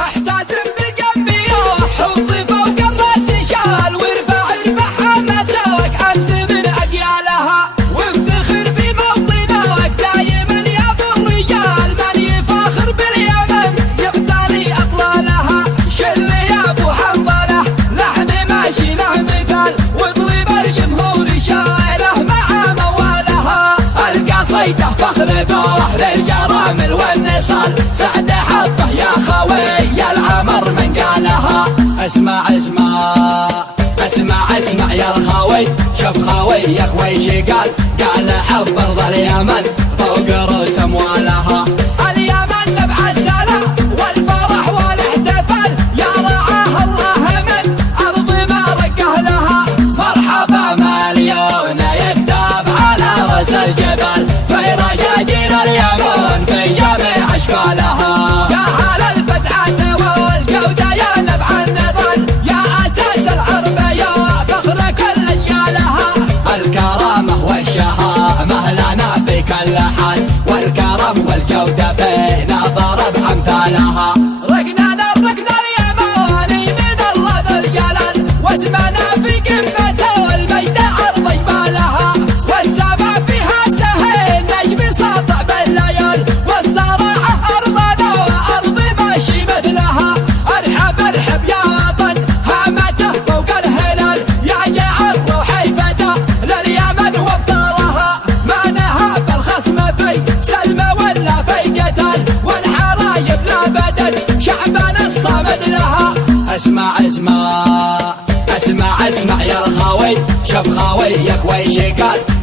احتزم بالجنبية حطي فوق الراس شال وارفع حمتك انت من اجيالها وافتخر في موطنك دايما يا ابو الرجال من يفاخر باليمن يغتالي اطلالها شل يا ابو حنظله لحن ماشي له مثال واضرب الجمهور شاعره مع موالها القصيده فخر فخر الجرامل والنصال سعد حظه يا خوي العمر من قالها اسمع اسمع اسمع اسمع يا الخوي شوف خويك ويش قال حب ارض اليمن فوق رؤوس اموالها اليمن نبع السلام والفرح والاحتفال يا رعاها الله من ارض ما رقه لها مرحبا مليون يكتب على راس الجبل في رجاجيل اليمن في جميع اشكالها يا هلا الفزعات والجوده يا نبع النضال يا اساس العرب يا فخر كل اجيالها الكرامه والشهامه لنا في كل حال والكرم والجوده فينا ضرب امثالها رقنا اليماني من الله ذو الجلال واسمنا في قمه المجد عرض جبالها والسماء فيها سهيل نجم ساطع بالليل والصراحه ارضنا وارض ماشي مثلها ارحب ارحب يا وطن هامته فوق الهلال يا جعل روحي فتى لليمن وابطالها ما نهاب الخصم في سلمى ولا في قتال والحرايب لا بدل شعبنا الصامد لها اسمع اسمع اسمع اسمع يا الخوي شوف خويك ويش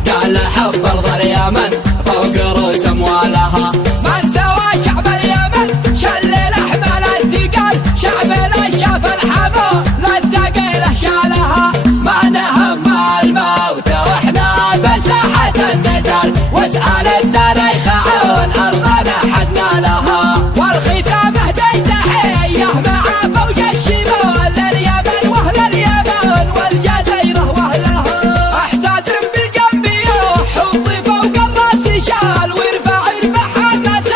قال حب ارض اليمن فوق رؤوس اموالها من سوى شعب اليمن شلل احمال الثقال شعبنا شاف الحمى لا الثقيله شالها ما نهم الموت واحنا بساحه النزال واسال التاريخ عن ارضنا حدنا لها والختام اهدي تحيه مع فوج الشمال لليمن واهل اليمن والجزيره واهلها احتزم بالجنبيه حطي فوق الراس شال وارفع حمتك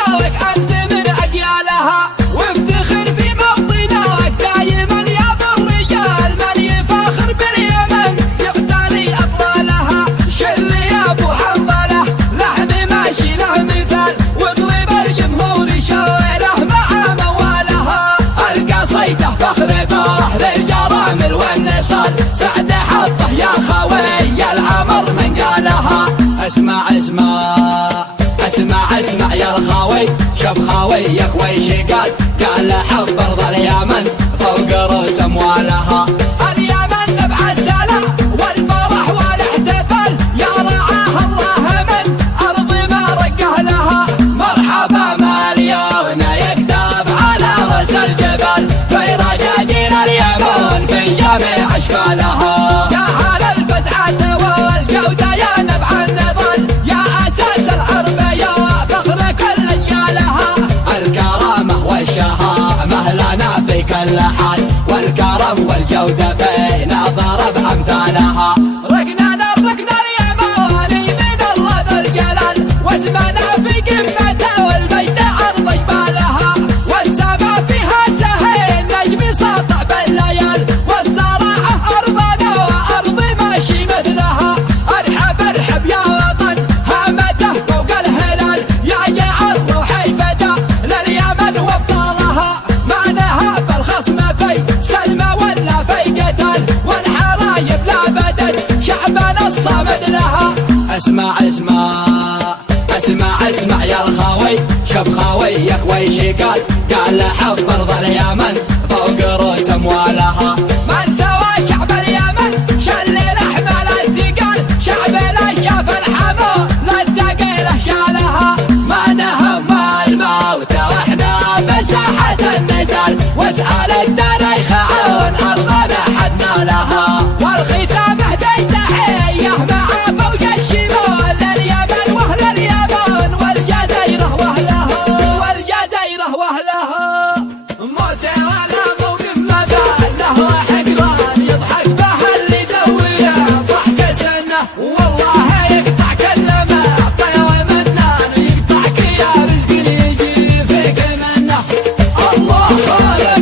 انت من اجيالها وافتخر في موطنك دايما يا ابو الرجال من يفاخر باليمن يغتالي اطلالها شل يا ابو حنظله لحن ماشي له مثال واضرب الجمهور شاعره مع موالها القصيده فخر فخر الجرامل والنصال سعد حظه يا خوي العمر من قالها اسمع اسمع اسمع اسمع يا الخوي شوف خويك ويش قال حب ارض اليمن فوق رؤوس اموالها اليمن نبع السلام والفرح والاحتفال يا رعاها الله من ارض ما رقه لها مرحبا مليون يكتب على راس الجبل في رجاجيل اليمن في جميع اشكالها يا هلا الفزعات والجوده يا نبع النضال يا اساس العرب يا فخر كل اجيالها الكرامه والشهامه لنا في كل حال والكرم والجوده فينا ضرب امثالها رقنا اليماني من الله ذو الجلال واسمنا في قمته المجد عرض جبالها والسماء فيها سهيل نجم ساطع بالليل والصراحه ارضنا وارض ماشي مثلها ارحب ارحب يا وطن هامته فوق الهلال يا جعل روحي فتى لليمن وابطالها ما نهاب الخصم في سلمى ولا في قتال والحرايب لا بدل شعبنا الصامد لها اسمع اسمع اسمع اسمع يا الخوي شوف خويك ويش قال حب ارض اليمن فوق رؤوس اموالها من سوى شعب اليمن شلل احمال الثقال شعبنا شاف الحمى لا الثقيله شالها ما نهم الموت واحنا بساحه النزال واسال التاريخ عن ارضنا حدنا لها والختام اهدي تحيه مع فوج الشمال لليمن واهل اليمن والجزيره واهلها موت ولا موقف مثال له حقران يضحك به اللي دويه ضحك سنه والله يقطع كلمه طير منان يقطعك يا رزق اللي يجي فيك منه الله خالق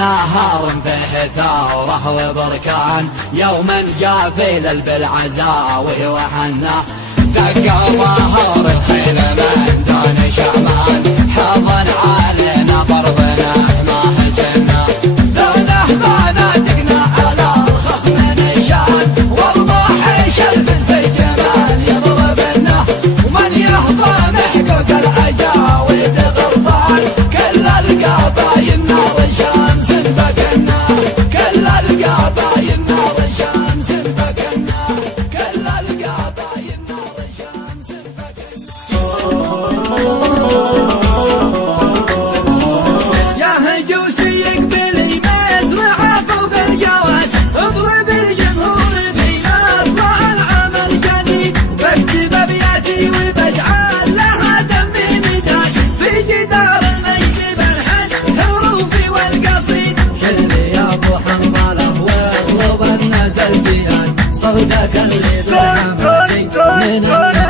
نهار به ثوره وبركان، يوم قافل بالعزاوي وحنا دق ظهر الخيل من دون شعمان، حضن علينا ضربنا ما حسنا، لونه ما نادقنا على الخصم نشان، والله شلف في الجمال يضربنا، ومن يهضى محقوق الأجاويد غلطان، كل القبايل نار شمس بكنا، كل القبايل نار شمس بكنا، كل القبايل نار شمس بكنا. يا هجوسي يقبل مزرعة فوق الجواز، اضرب الجمهور فينا اطلع العمل جديد، بكتب ابياتي وبجعل لها دمي مداد، في جدار المجد بنحت حروفي والقصيد، شلي يا ابو حنظله واطلب الناس الجياد، صوتك اللي بالحماسي من النعم نريد،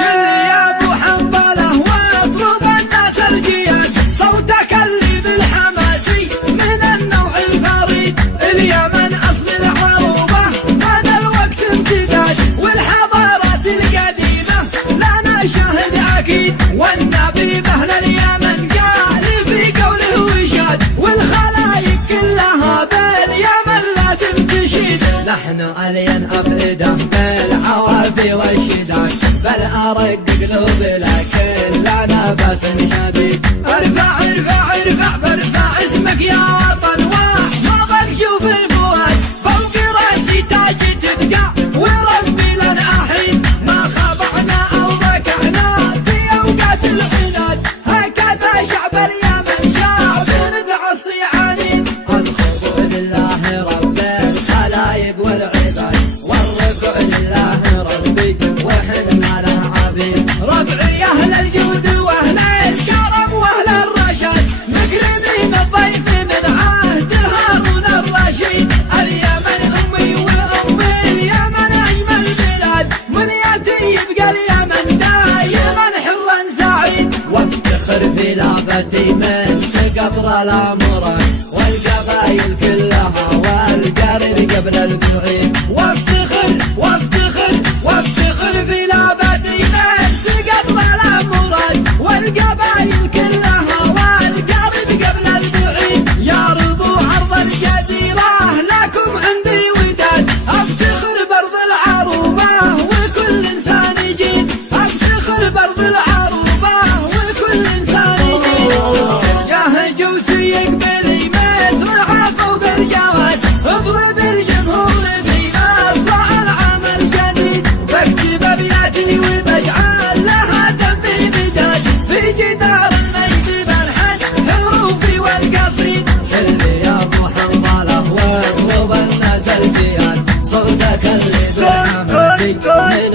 شلي يا ابو حنظله واطلب الناس الجياد، صوتك اللي بالحماسي من النوع الفريد، اليمن اصل العروبه مدى الوقت امتداد، والحضارات القديمه لنا شاهد اكيد، والنبي باهل اليمن قال في قوله وشاد، والخلايق كلها باليمن لازم تشيد، نحن الين افئده بالعوافي والشداد، بل ارق قلوب لكن لنا بس شديد، ارفع ارفع ارفع برفع اسمك يا وطن، واحفظك شوف الفؤاد فوق راسي تاج تبقى، وربي لن احيد ما خضعنا او ركعنا في اوقات العناد، هكذا شعب اليمن شعب ندعى الصيعانين، الخضوع لله رب الخلايق والعباد، والرفع لله ربي وحنا له عبيد، ربعي اهل الجود واهل الكرم واهل الرشاد، مكرمين الضيف من عهد هارون الرشيد، اليمن امي وام اليمن اجمل بلاد، من ياتي يبقى اليمن دايما حرا سعيد، وافتخر في لابتي من قبر الامراء، والقبايل كلها والقرب قبل البعيد، وافتخر وافتخر وافتخر في لابتي من قبر الامراء، والقبايل كلها والقرب قبل البعيد، يا ربوع ارض الجزيره لكم عندي وداد، افتخر بارض العروبه وكل انسان يجيد، افتخر بارض العروبه وكل انسان يجيد، يا هجوسي يقبل مزرعه فوق الجواز، اضرب الجمهور فينا اطلع العمل جديد، بكتب ابياتي وبجعل لها دمي مداد، في جدار المجد بنحت حروفي والقصيد، شلي يا ابو حنظله واطلب الناس الجياد، صوتك اللي بالحماسي من النعم نريد،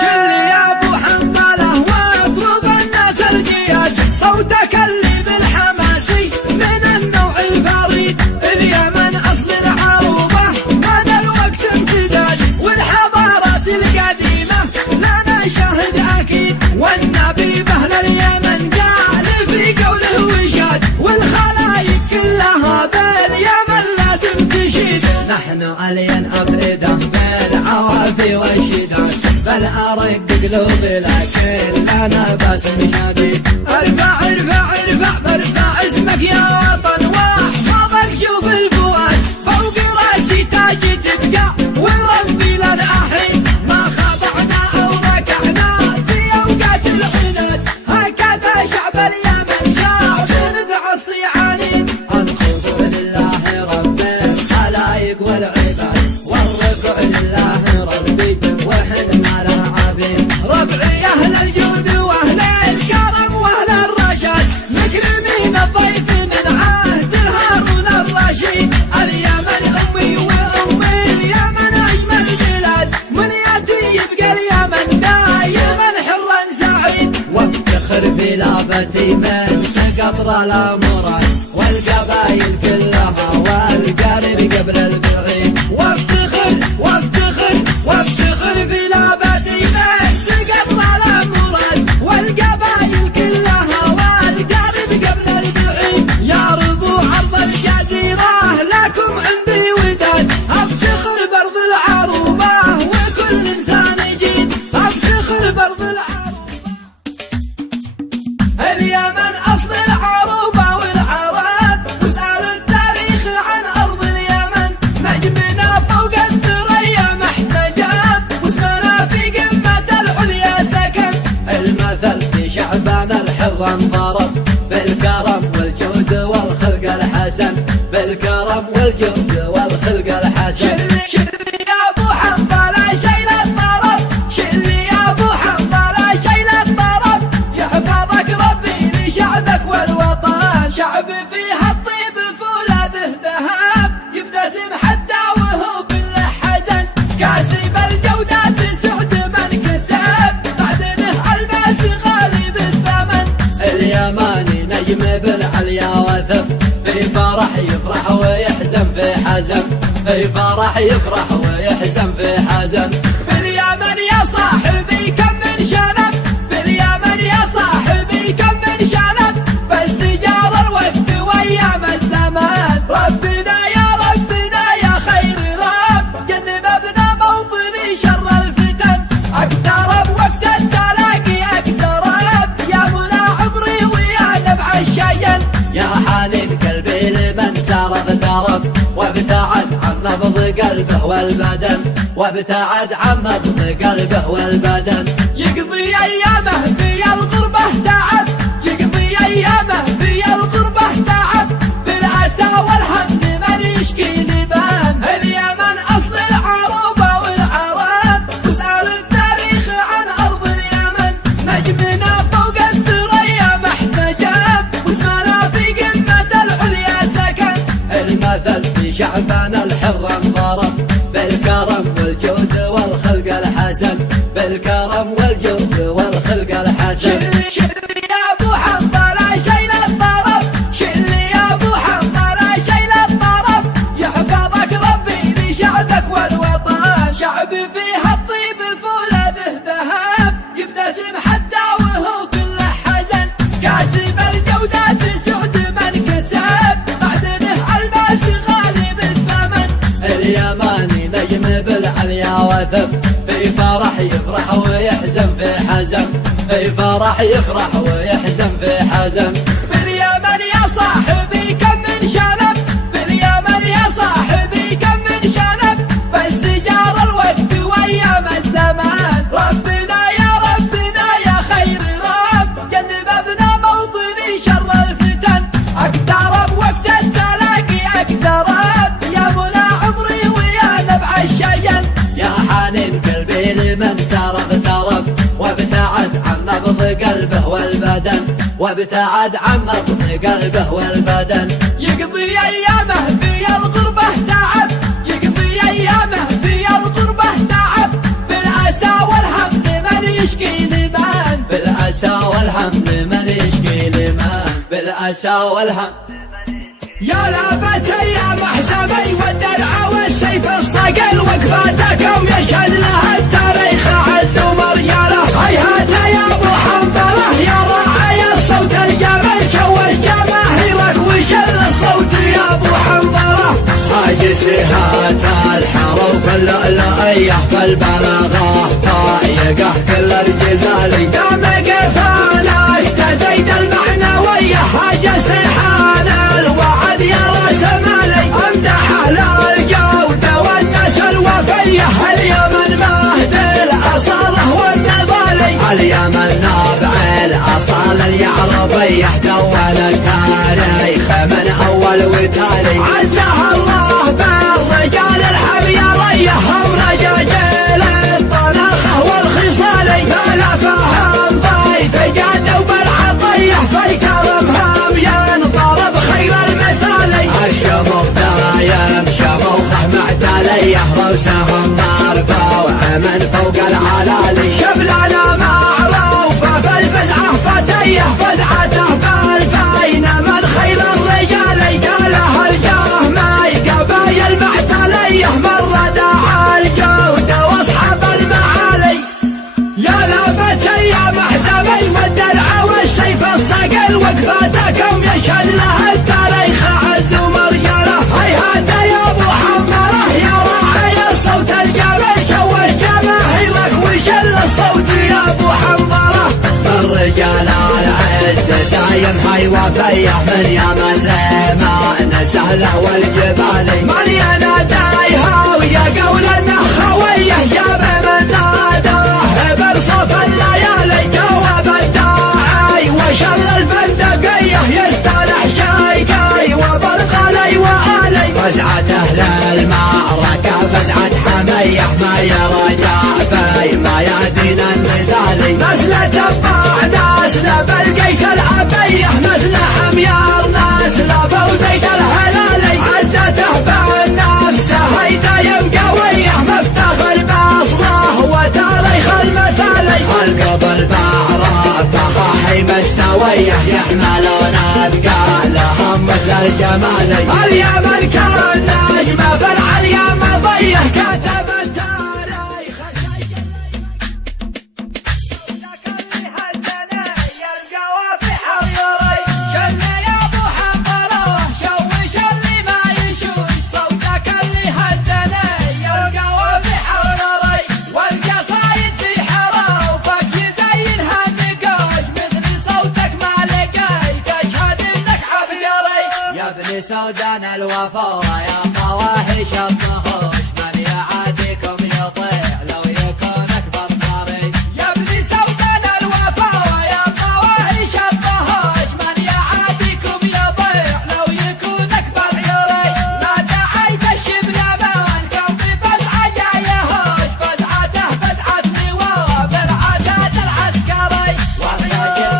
شلي يا ابو حنظله واطلب الناس الجياد، صوتك اللي بالحماسي من النوع الفريد، اليمن اصل العروبه مدى الوقت امتداد، والحضارات القديمه لنا شاهد اكيد، والنبي باهل اليمن قال في قوله وشاد، والخلايق كلها باليمن لازم تشيد، نحن الين افئده بالعوافي والشداد، بل ارق قلوب لكن لنا باسم شديد، ارفع ارفع ارفع برفع اسمك يا وطن، واحفظك شوف الفؤاد فوق راسي تاج تبقى، وربي لن احيد ما خضعنا او ركعنا في اوقات العناد، هكذا شعب اليمن شعب ندعى الصيعانين، الخضوع لله رب الخلايق والعباد، والرفع لله ربي وحنا له عبيد، ربعي اهل الجود واهل الكرم واهل الرشاد، مكرمين الضيف من عهد هارون الرشيد، اليمن امي وام اليمن اجمل بلاد، من ياتي يبقى اليمن دايما حرا سعيد، وافتخر في لابتي من قطر الامراء، والقبايل كلها والقرب قبل البعيد، وافتخر وافتخر وافتخر في لابتي من قطر الامراء، والقبايل كلها والقرب قبل البعيد، يا بالكرم والجود والخلق الحسن. شلي يا ابو حنظله شيل الطرف، شلي يا ابو حنظله شيل الطرف، يحفظك ربي لشعبك والوطن. شعب فيها الطيب فولاذه ذهب، يبتسم حتى وهو كله حزن. كاسب الجودات سعد من كسب، معدنه الماس غالي بالثمن. اليماني نجم بالعليا وثب، في فرح يفرح ويحزن في حزن، في فرح يفرح ويحزن في حزن. باليمن يا صاحبي كم من شنب، باليمن يا صاحبي كم من شنب، بس جار الوقت وايام الزمان. ربنا يا خير رب، جنب ابنا موطني شر الفتن. اقترب وقت التلاقي اقترب، يا منى عمري ويا نبع الشين. يا حنين قلبي لمن سار اغترب، وابتعد عن نبض قلبه والبدن، وابتعد عن نبض قلبه والبدن. يقضي ايامه في الغربة تعب، يقضي ايامه في الغربة تعب، بالاسى والهم من يشكي لبان. اليمن اصل العروبة والعرب، واسأل التاريخ عن ارض اليمن. نجمنا فوق الثريا محتجب، واسمنا في قمة العليا سكن. المثل في شعبنا الحر انضرب، بالكرم والجود والخلق الحسن، بالكرم والجود والخلق الحسن. شلي يا ابو حنظله شيل الطرف، شلي يا ابو حنظله شيل الطرف، يحفظك ربي لشعبك والوطن. شعب فيها الطيب فولاذه ذهب، يبتسم حتى وهو كله حزن. كاسب الجودات سعد من كسب، معدنه الماس غالي بالثمن. اليماني نجم بالعليا وثب، في فرح يفرح ويحزن في حزن، في فرح يفرح ويحزن في حزن. باليمن يا صاحبي كم من شنب، باليمن يا صاحبي كم من شنب، بس جار الوقت وايام الزمان. ربنا يا خير رب، جنب ابنا موطني شر الفتن. اقترب وقت التلاقي اقترب، يا منى عمري ويا نبع الشين. يا حنين قلبي لمن سار اغترب، وابتعد عن نبض قلبه والبدن، وابتعد عن نبض قلبه والبدن. يقضي ايامه في الغربة تعب، يقضي ايامه في الغربة تعب، بالاسى والهم من يشكي لمن. بالاسى والهم من يشكي لمن، بالاسى والهم. يا لابت يا محزمي والدرع والسيف الصقل، وقفاتكم يشهد لها التاريخ عز ومرجله. هيهات يا ابو حنظله يا راعي الصوت الجمل، شوش جماهيرك وشل الصوت يا ابو حنظله. هاجسهات الحرى وكل لؤيه بالبلاغه، فايقه كل الجزالي. دام قفانا اهتزيد المعنويه، هاجسحان الوعد يا راس مالي. امدح اهل الجوده والناس الوفيه، اليمن مهد الاصاله والنضالي. اليمن نابع الاصاله اليعربيه، دون التاريخ من اول وتالي. عزها الله بالرجال الحميريه، هم رجاجيل الطلاقه والخصالي. لا فهم ضيف جادوا بالعطيه، فالكرم هم ينضرب خير المثالي. الشموخ دايم شموخه معتليه، روسهم مرفوع من فوق العلالي. شبلنا معروفه بالفزعه فتيه، فزعته بالفين من خير الرجال. قاله الجاه ماي قبايل معتليه، مر داعى الجوده واصحاب المعالي. يا لابت يا محزمي والدرع والسيف الصقل، وقفاتكم يشهد لها التاريخ عز ومرجله. هيهات يا ابو حنظله يا راعي الصوت الجمل، شوش جماهيرك وشل الصوت يا ابو حنظله. الرجال العز دايم هاي وفيه، من يمن لما سهله والجبالي. مرينا دايها ويا قول النخويه، جاب من ناداه برصف الليالي. جواب الداعي وشل البندقيه، يسترح شايكاي وبرقلي وآلي. فزعته للمعركة فزعة حمية ما يرجع في ما يدين النزال نسل تبع نسل بالقيس العبيه نسل حميار نسل بوزيد الحلالي عزته بالنفس هيدا يبقى ويه مفتخر باصله وتاريخ المثالي القبل بعرفها حي مستويه يحملون اثقالهم مثل الجمالي اليمن كان نجمه في العليا مضيه كتب التاريخ سودان الوفور يا طواهش الطهوش من يعاديكم يطيع لو يكون اكبر طري يا ابني سودان الوفور يا طواهش الطهوش من يعاديكم يطيع لو يكون اكبر طري لا داعي تشب لمن كم في فزعه جايهوش فزعته فزعه لواء بالعداد العسكري والراجل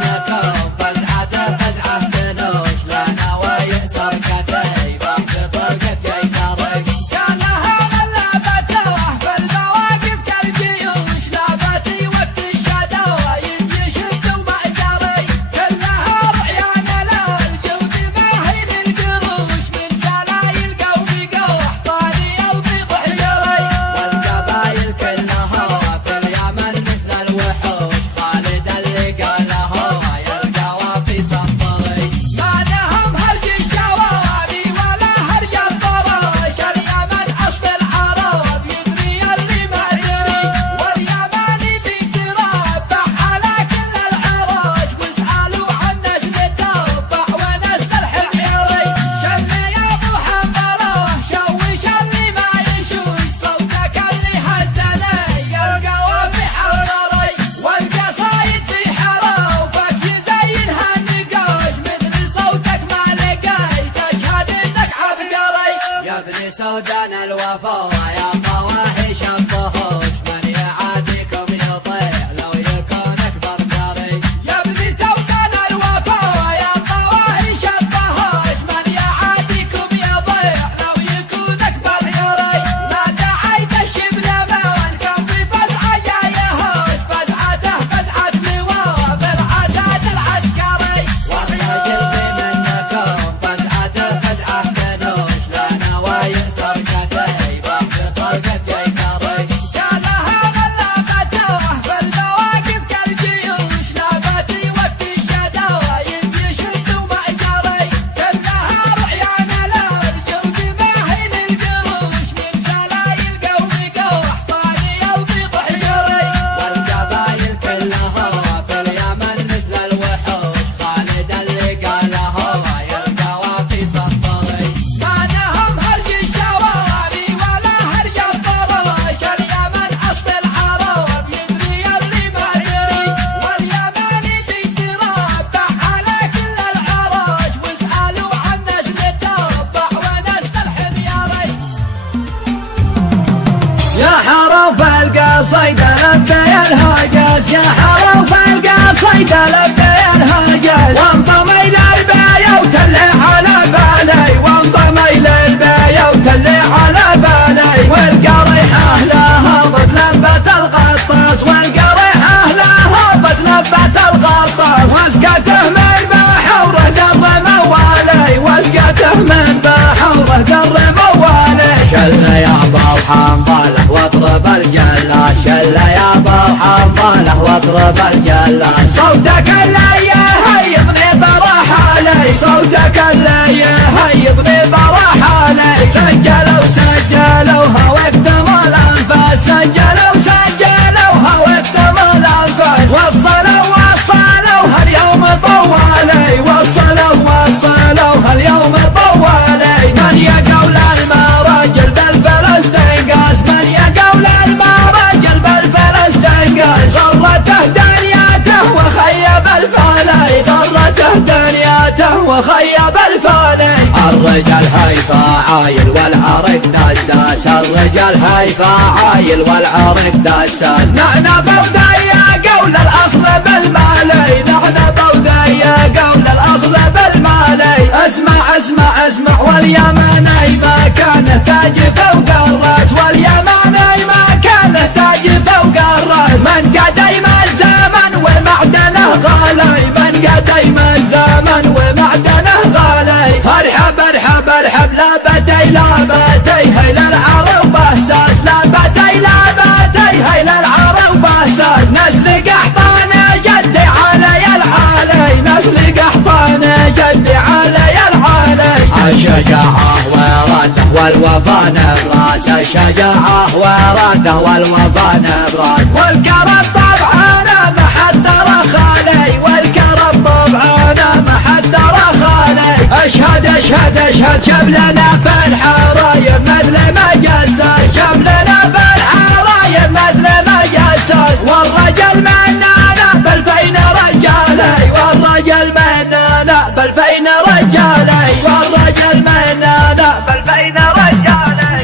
منكم فزعته فزعه تنوش لنا ويأسر كتي بحث طلقة جاي طريق كان لها غلبته بالمواقف كالجيوش لابتي وقت الشدوى ينجشد ومأجري كلها رعيان للجود ماهي للقروش من سلايل قوم قوح طاني البيض حجري والقبايل كلها في اليمن مثل الوحوش خالد اللي قاله يلقى في سطري ما لهم هرج الشواري ولا هرج الطراش اليمن أصل العرب يدري اللي ما دري واليماني بيتربع على كل العراج واسألوا عن نسل التربع ونسل الحميري شل يا ابو حنظله شوش اللي ما يشوش صوتك اللي هزله يلقى في حرري والقصايد في حروفك يزينها النقاش مثل صوتك ما لقيت تشهد انك عبقري يا ابن سودان الوفور يا طواهش الطهوش من يعاديكم يطيع لو يكون اكبر طري يا ابن سودان الوفا يا طواهش الطهاش من يعاديكم يضيع لو يكون اكبر حري لا داعي تشب لمن كم في فزعه جايهوش فزعته فزعه لواء بالعداد العسكري والراجل منكم فزعته فزعه تنوش لنا ويأسر كتي بحث طلقة جاي طريق كان لها غلبته بالمواقف كالجيوش لابتي وقت الشدوى ينجشد ومأجري كلها رعيان للجود ماهي للقروش من سلايل قوم قوح طاني البيض حجري والقبايل كلها في اليمن مثل الوحوش خالد اللي قاله يلقى في سطري ما لهم هرج الشواري ولا هرج الطراش اليمن أصل العرب يدري اللي ما دري واليماني بيتربع على كل العراج واسألوا عن نسل التربع ونسل الحميري يا حروف القصيدة لبي الهجس يا حروف القصيدة لبي الهجس وانضمي للباية وتلي على بالي وانضمي للباية وتلي على بالي والقريحة لها ضد لبة الغطاس والقريحة لها ضد لبة الغطاس واسقته من بحوره در موالي واسقته من بحوره در موالي شل يا ابو حنظله واضرب الجلاش شل يا ابو حنظله واضرب الجلاش صوتك اللي يهيضني براح علي صوتك اللي يهيضني براح علي سجلوها واكتموا الانفاس سجلوها واكتموا الانفاس وصلوها اليوم طوالي وصلوها اليوم طوالي من يقول المراجل بالفلسطين قاس من يقول المراجل بالفلسطين قاس صرته دنياته وخيب الفلسطين اساس الرجال هيفا عايل والعرق دساس. نحن بودايا قول الاصل بالمالي، نحن بودايا قول الاصل بالمالي. اسمع اسمع اسمع واليماني ما كان تاج فوق الراس، واليماني ما كان تاج فوق الراس. من قديم الزمن ومعدنه غالي، من قديم الزمن ومعدنه غالي. ارحب ارحب ارحب لا بتي لا بتي هيل العرب بساس، لا بتي لا بتي هيل العرب بساس. نسل قحطان جدي علي العالي، نسل قحطان جدي علي العالي. الشجاعة وراده والوفا نبراس، الشجاعة وراده والوفا نبراس. والكرم طبعنا ما حد رخالي، والكرم طبعنا ما حد رخالي. اشهد اشهد اشهد شبلنا في الحرايم مثل ما جساس، شبلنا في الحرايم مثل ما جساس. والرجل مننا بالفين رجالي، والرجل مننا بالفين رجالي، والرجل مننا بالفين رجالي.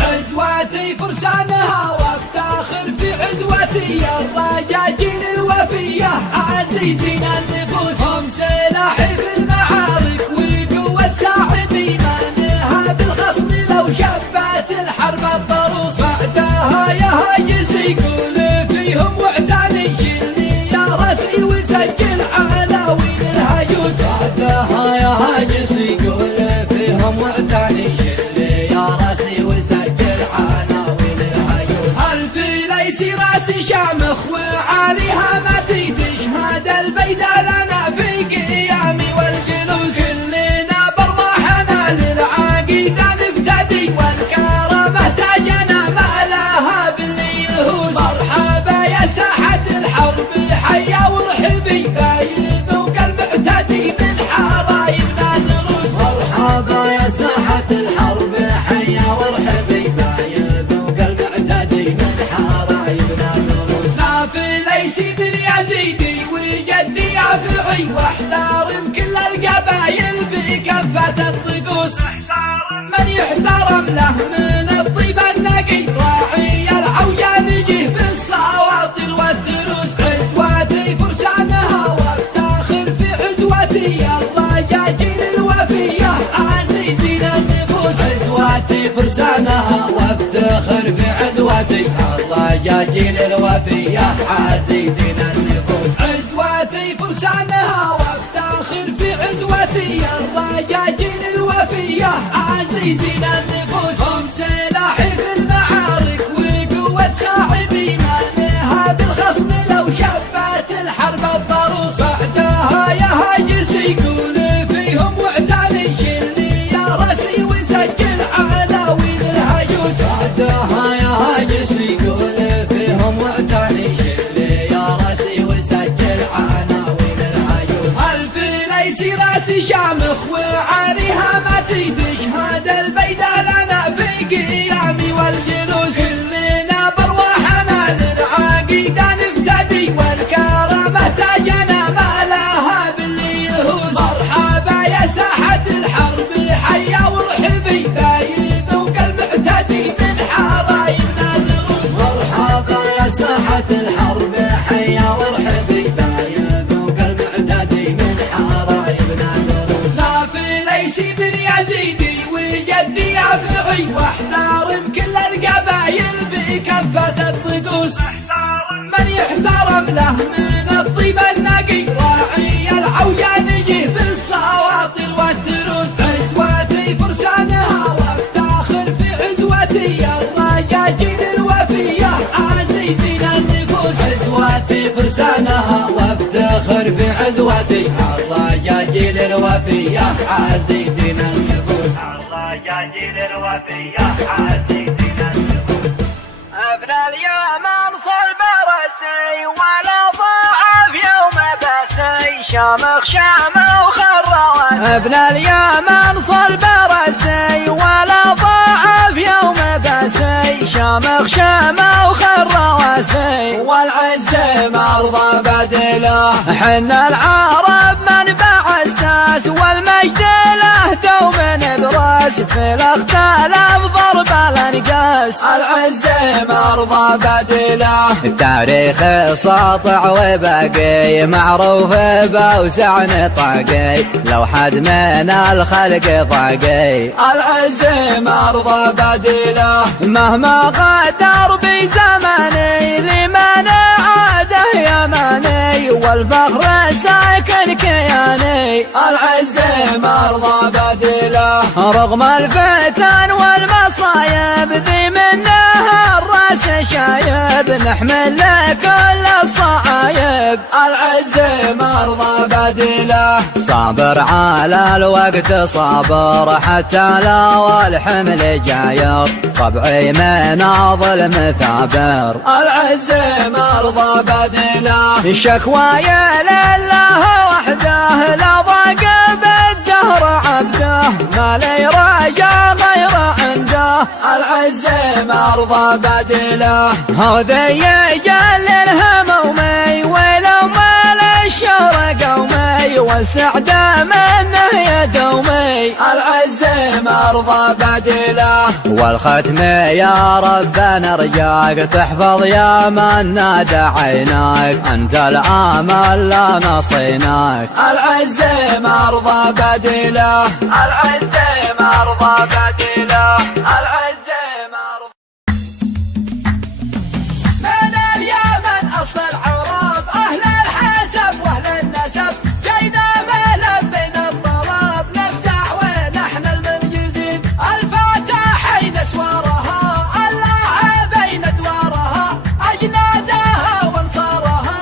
عزوتي فرسانها وافتخر في عزوتي، الرجاجيل الوفية عزيزين النفوس. هم سلاحي في المعارك وقوة ساعدي، مانها بالخصم لو شبت الحرب الضروس. بعدها يا هاجس يقول فيهم وعداني، شلني يا راسي وسجل عناوين الهجوس. بعدها يا هاجس يقول فيهم وعداني، شلني يا راسي وسجل عناوين الهجوس. ألف ليس راسي شامخ وعليها ما تشهد البيدة لنا في قيامي والجلوس. كلنا برواحنا للعقيدة نفتدي، والكرامة تاجنا ما لها باللي يهوس. مرحبا يا ساحة الحرب حيا ورحبي، بايذوق المعتدي من حرايبنا دروس. مرحبا يا ساحة الحرب حيا ورحبي، بايذوق المعتدي من حرايبنا دروس. نافي ليسي بن يزيدي وجدي يافعي، واحترم كل القبايل بكفة الطقوس. من يحترم له من الطيب النقي، راعي العويان يجيه بالصواطر والدروس. عزوتي فرسانها وافتخر في عزوتي، الرجاجيل الوفية عزيزين النفوس. عزوتي فرسانها وافتخر في عزوتي، الرجاجيل الوفية عزيزين النفوس. عزوتي فرسانها وافتخر في عزوتي، الرجاجيل الوفية عزيزين النفوس. هم سلاحي في المعارك وقوة ساعدي، مانها بالخصم لو شبت الحرب الضروس. بعدها يا هاجس يقول فيهم وعداني، شلني يا راسي وسجل عناوين الهجوس. بعدها يا هاجس يقول فيهم وعداني، شلني يا راسي وسجل عناوين الهجوس. ألف ليس راسي شامخ وعليها ما تشهد البيدة لنا في قيامي والجلوس. كلنا برواحنا للعقيدة نفتدي، والكرامة تاجنا ما لها باللي يهوس. مرحبا يا ساحة الحرب حيا ورحبي، بايذوق المعتدي من حرايبنا دروس. مرحبا يا ساحة الحرب حيا ورحبي، بايذوق المعتدي من حرايبنا دروس. نافي ليسي بن يزيدي وجدي يافعي، واحترم كل القبايل بكفة الطقوس. من يحترم له من الطيب النقي، راعي العويان يجيه بالصواطر والدروس. عزوتي فرسانها وافتخر في عزوتي، الرجاجيل الوفية عزيزين النفوس. عزوتي فرسانها وافتخر في عزوتي، الرجاجيل الوفية عزيزين النفوس. الرجاجيل الوفية عزيزين النفوس. ابن اليوم انصر برسي ولا ضاعف يوم بسي، شامخ شامخ الرواسي. ابن اليوم انصر برسي ولا ضاعف يوم بسي، شامخ شامخ الرواسي. والعز مرضى بدله، حنا العرب منبع الساس، والمجد له دوم الناس في الاختلاف ضرب الانقاس. العز مرضى بديله التاريخ ساطع وباقي معروف بأوسع نطاقي لو حد من الخلق ضاقي. العز مرضى بديله مهما غدر بزماني لمن عاده يماني والفخر ساكن كياني. العز مرضى بديله رغم الفتن والمصايب ذي منها الراس شايب نحمل لكل الصعايب. العز مرضى بديله صابر على الوقت صابر حتى لو الحمل جاير طبعي من ظلم ثابر. العز مرضى بديله شكواي لله وحده لا ضاق بالدهر عبده ما لي رجا غير عنده. العز مرضى بديله هذي يجل الهمومي ولو ما للشر قومي والسعد منه يدومي. العز مرضى بديله والختم يا رب نرجاك تحفظ يا من نادى عيناك أنت الآمل لا نصيناك. العز مرضى بديله العز مرضى بديله العز مرضى من اليمن أصل العرب أهل الحسب وأهل النسب جينا ملبين الطلب نمزح ونحن المنجزين الفاتحين اسوارها اللاعبين ادوارها اجنادها وانصارها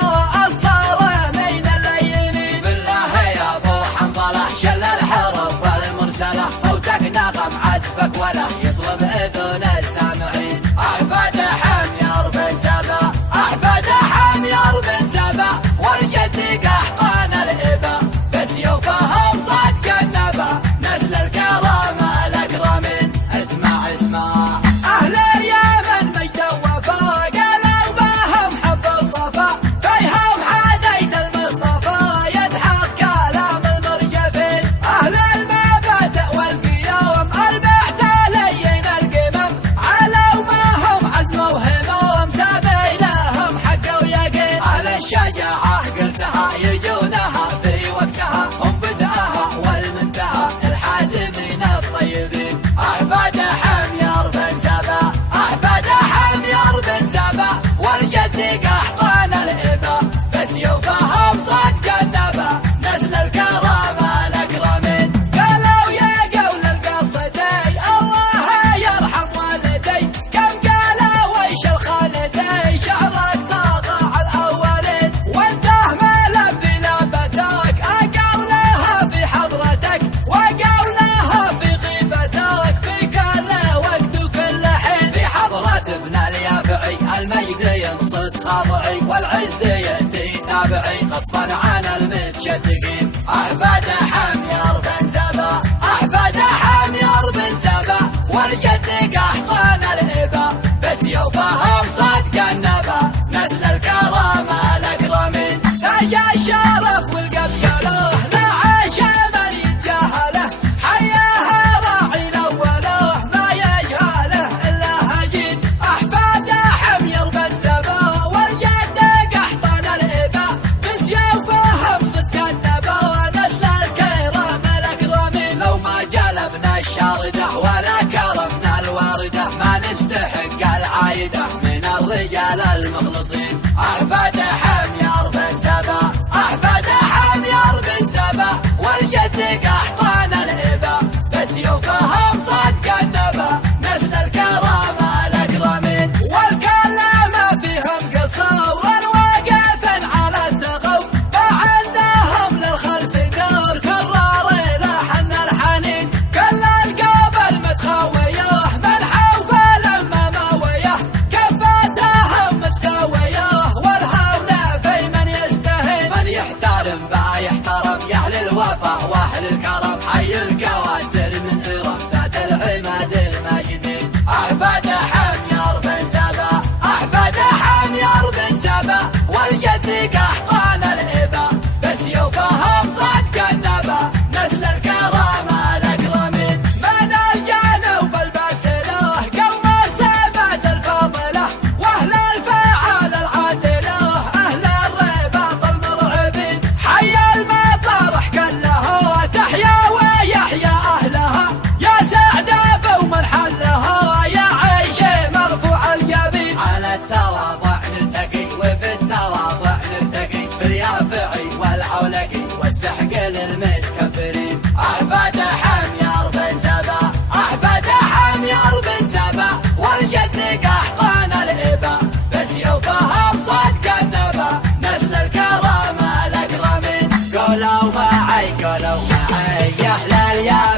الصارمين اللينين. بالله يا ابو حنظله شل الحرب والمرسله صوتك نغم عزفك ولا يطلب اذن السامعين. احفاد حمير بن سبا احفاد حمير بن سبا والجد قحطان الابا بس يوفهم صدق النبا نسل الكرامه الاكرمين. اسمع اسمع اهل اليمن مجد وفا قالوا بهم حب الصفا فيهم حديث المصطفى يضحك كلام المرجفين. اهل المبادئ والقيام المحتالين القمم علوا ما هم عزم وهموم سبيلهم حق ويقين. اهل الشجاعه قلتها يجونها في وقتها هم بداها والمنتهى الحازمين الطيبين. احفاد حمير بن سبا احفاد حمير بن سبا والجد قحطان الابا بس يوفهم صدق النبا نسل الكرامه الاكرمين. قالوا يا قول القصدي الله يرحم والدي كم قالوا ويش الخالدي شعرك طاغى الاولين وانته ملبي لبتك اقولها في حضرتك وقولها في غيبتك في كل وقت وكل حين. في حضرة ابن اليافعي المجد ينصت خاضعي والعز يأتي تابعي غصبا عن المتشدقين. احفاد حمير بن سبا احفاد حمير بن سبا والجد قحطان الابا بس يوفهم صدق النبا نسل الكرامه الاكرمين. تاج الشرف والقبقله لا عاش من يتجاهله حياها راعي الاوله ما يجهله الا هجين. احفاد حمير بن سبا والجد قحطان الابا بس يوفهم صدق النبا نسل الكرامه الاكرمين. لو ما جلبنا الشارده ولا كرمنا الوارده ما نستحق العايده من الرجال المخلصين. احفاد حمير بن سبا احفاد حمير بن سبا والجد قحطان الابا بس يوفهم صدق النبا نسل الكرامه الاكرمين. والكلام فيهم قصور واقف على التقو فعندهم للخلف دور كرار لحن الحنين. كل القبل متخويه من حوف لما ما ويه كفاتهم متساويه والهون في من يستهين. من يحترم با يحترم يا اهل الوفا واهل الكرم حي الكواسر من ارم ذات العماد الماجدين. احفاد حمير بن سبا احفاد حمير بن سبا والجد قحطان الابا بس يوفهم صدق النبا نسل الكرامه الاكرمين. من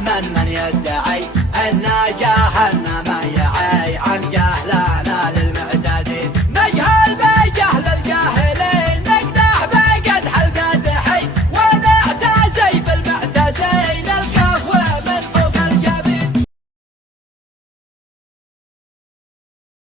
من يد